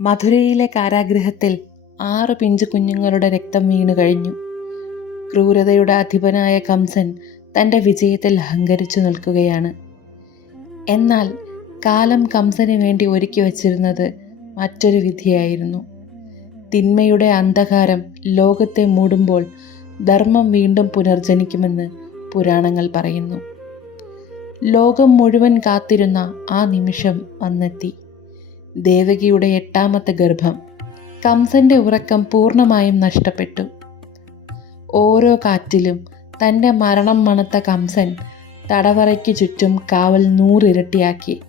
മധുരയിലെ കാരാഗ്രഹത്തിൽ ആറ് പിഞ്ചു കുഞ്ഞുങ്ങളുടെ രക്തം വീണു കഴിഞ്ഞു. ക്രൂരതയുടെ അധിപനായ കംസൻ തന്റെ വിജയത്തിൽ അഹങ്കരിച്ചു നിൽക്കുകയാണ്. എന്നാൽ കാലം കംസന് വേണ്ടി ഒരുക്കി വച്ചിരുന്നത് മറ്റൊരു വിധിയായിരുന്നു. തിന്മയുടെ അന്ധകാരം ലോകത്തെ മൂടുമ്പോൾ ധർമ്മം വീണ്ടും പുനർജനിക്കുമെന്ന് പുരാണങ്ങൾ പറയുന്നു. ലോകം മുഴുവൻ കാത്തിരുന്ന ആ നിമിഷം വന്നെത്തി. ദേവകിയുടെ എട്ടാമത്തെ ഗർഭം കംസന്റെ ഉറക്കം പൂർണമായും നഷ്ടപ്പെട്ടു. ഓരോ കാറ്റിലും തന്റെ മരണം മണത്ത കംസൻ തടവറയ്ക്ക് ചുറ്റും കാവൽ നൂറിരട്ടിയാക്കി.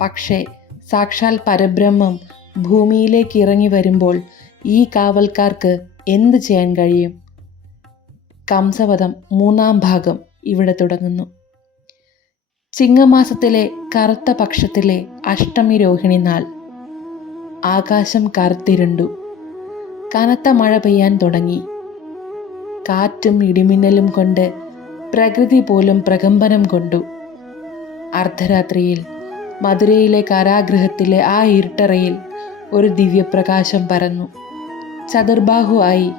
പക്ഷേ സാക്ഷാൽ പരബ്രഹ്മം ഭൂമിയിലേക്ക് ഇറങ്ങി വരുമ്പോൾ ഈ കാവൽക്കാർക്ക് എന്ത് ചെയ്യാൻ കഴിയും? കംസവധം മൂന്നാം ഭാഗം ഇവിടെ തുടങ്ങുന്നു. ചിങ്ങമാസത്തിലെ കറുത്ത പക്ഷത്തിലെ അഷ്ടമി രോഹിണി നാൾ. ആകാശം കറുത്തിരുണ്ടു. കനത്ത മഴ പെയ്യാൻ തുടങ്ങി. കാറ്റും ഇടിമിന്നലും കൊണ്ട് പ്രകൃതി പോലും പ്രകമ്പനം കൊണ്ടു. അർദ്ധരാത്രിയിൽ മധുരയിലെ കാരാഗൃഹത്തിലെ ആ ഇരുട്ടറയിൽ ഒരു ദിവ്യപ്രകാശം പരന്നു. ചതുർബാഹുവായി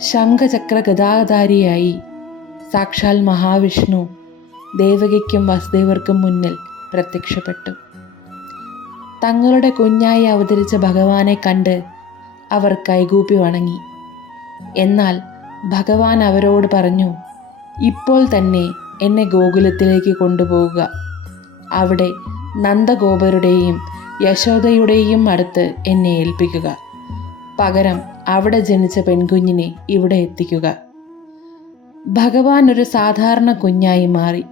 ശംഖചക്ര ഗതാഗതാരിയായി സാക്ഷാൽ മഹാവിഷ്ണു ദേവകിക്കും വസുദേവർക്കും മുന്നിൽ പ്രത്യക്ഷപ്പെട്ടു. തങ്ങളുടെ കുഞ്ഞായി അവതരിച്ച ഭഗവാനെ കണ്ട് അവർ കൈകൂപ്പി വണങ്ങി. എന്നാൽ ഭഗവാൻ അവരോട് പറഞ്ഞു ഇപ്പോൾ തന്നെ എന്നെ ഗോകുലത്തിലേക്ക് കൊണ്ടുപോകുക അവിടെ നന്ദഗോപരുടെയും യശോദയുടെയും അടുത്ത് എന്നെ ഏൽപ്പിക്കുക. പകരം അവിടെ ജനിച്ച പെൺകുഞ്ഞിനെ ഇവിടെ എത്തിക്കുക. ഭഗവാൻ ഒരു സാധാരണ കുഞ്ഞായി മാറി.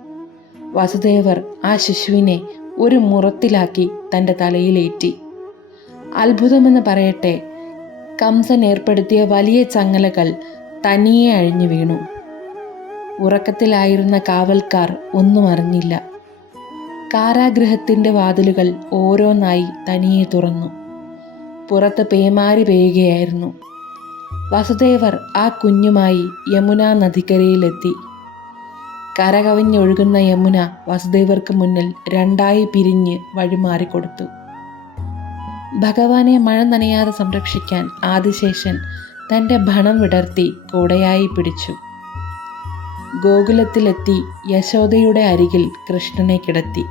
വസുദേവർ ആ ശിശുവിനെ ഒരു മുറത്തിലാക്കി തന്റെ തലയിലേറ്റി. അത്ഭുതമെന്ന് പറയട്ടെ കംസൻ ഏർപ്പെടുത്തിയ വലിയ ചങ്ങലകൾ തനിയെ അഴിഞ്ഞു വീണു. ഉറക്കത്തിലായിരുന്ന കാവൽക്കാർ ഒന്നും അറിഞ്ഞില്ല. കാരാഗ്രഹത്തിന്റെ വാതിലുകൾ ഓരോന്നായി തനിയെ തുറന്നു. പുറത്ത് പേമാരി പെയ്യുകയായിരുന്നു. വസുദേവർ ആ കുഞ്ഞുമായി യമുനാ നദിക്കരയിലെത്തി. കരകവിഞ്ഞൊഴുകുന്ന യമുന വസുദേവർക്ക് മുന്നിൽ രണ്ടായി പിരിഞ്ഞ് വഴിമാറിക്കൊടുത്തു. ഭഗവാനെ മഴ നനയാതെ സംരക്ഷിക്കാൻ ആദിശേഷൻ തന്റെ ഭണം വിടർത്തി കൂടയായി പിടിച്ചു. ഗോകുലത്തിലെത്തി യശോദയുടെ അരികിൽ കൃഷ്ണനെ കിടത്തി.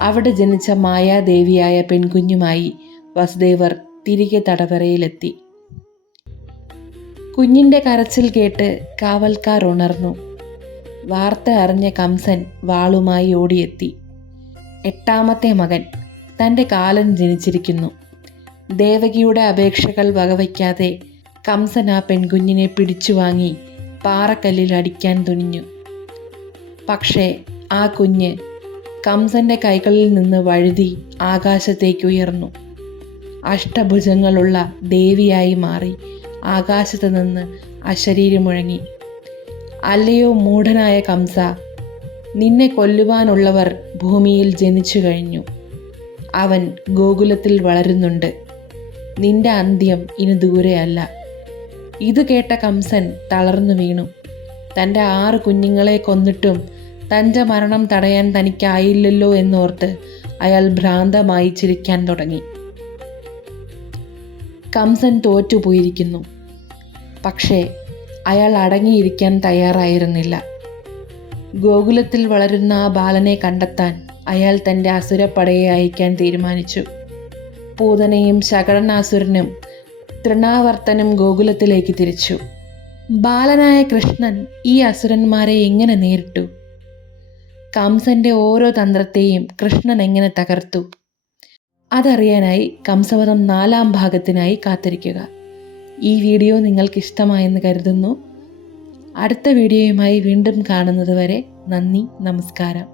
അവിടെ ജനിച്ച മായാദേവിയായ പെൺകുഞ്ഞുമായി വസുദേവർ തിരികെ തടവറയിലെത്തി. കുഞ്ഞിന്റെ കരച്ചിൽ കേട്ട് കാവൽക്കാർ ഉണർന്നു. വാർത്ത അറിഞ്ഞ കംസൻ വാളുമായി ഓടിയെത്തി. എട്ടാമത്തെ മകൻ തന്റെ കാലൻ ജനിച്ചിരിക്കുന്നു. ദേവകിയുടെ അപേക്ഷകൾ വകവയ്ക്കാതെ കംസൻ ആ പെൺകുഞ്ഞിനെ പിടിച്ചു വാങ്ങി പാറക്കല്ലിൽ അടിക്കാൻ തുനിഞ്ഞു. പക്ഷേ ആ കുഞ്ഞ് കംസന്റെ കൈകളിൽ നിന്ന് വഴുതി ആകാശത്തേക്ക് ഉയർന്നു. അഷ്ടഭുജങ്ങളുള്ള ദേവിയായി മാറി ആകാശത്ത് നിന്ന് അശരീരം മുഴങ്ങി അല്ലയോ മൂഢനായ കംസ നിന്നെ കൊല്ലുവാനുള്ളവർ ഭൂമിയിൽ ജനിച്ചു കഴിഞ്ഞു. അവൻ ഗോകുലത്തിൽ വളരുന്നുണ്ട്. നിന്റെ അന്ത്യം ഇനി ദൂരെയല്ല. ഇത് കേട്ട കംസൻ തളർന്നു വീണു. തന്റെ ആറ് കുഞ്ഞുങ്ങളെ കൊന്നിട്ടും തന്റെ മരണം തടയാൻ തനിക്കായില്ലല്ലോ എന്നോർത്ത് അയാൾ ഭ്രാന്തമായി ചിരിക്കാൻ തുടങ്ങി. കംസൻ തോറ്റുപോയിരിക്കുന്നു. പക്ഷേ അയാൾ അടങ്ങിയിരിക്കാൻ തയ്യാറായിരുന്നില്ല. ഗോകുലത്തിൽ വളരുന്ന ആ ബാലനെ കണ്ടെത്താൻ അയാൾ തന്റെ അസുരപ്പടയെ അയക്കാൻ തീരുമാനിച്ചു. പൂതനയും ശകടനാസുരനും തൃണാവർത്തനും ഗോകുലത്തിലേക്ക് തിരിച്ചു. ബാലനായ കൃഷ്ണൻ ഈ അസുരന്മാരെ എങ്ങനെ നേരിട്ടു? കംസന്റെ ഓരോ തന്ത്രത്തെയും കൃഷ്ണൻ എങ്ങനെ തകർത്തു? അതറിയാനായി കംസവധം നാലാം ഭാഗത്തിനായി കാത്തിരിക്കുക. ഈ വീഡിയോ നിങ്ങൾക്ക് ഇഷ്ടമായെന്ന് കരുതുന്നു. അടുത്ത വീഡിയോയുമായി വീണ്ടും കാണുന്നത് വരെ നന്ദി നമസ്കാരം.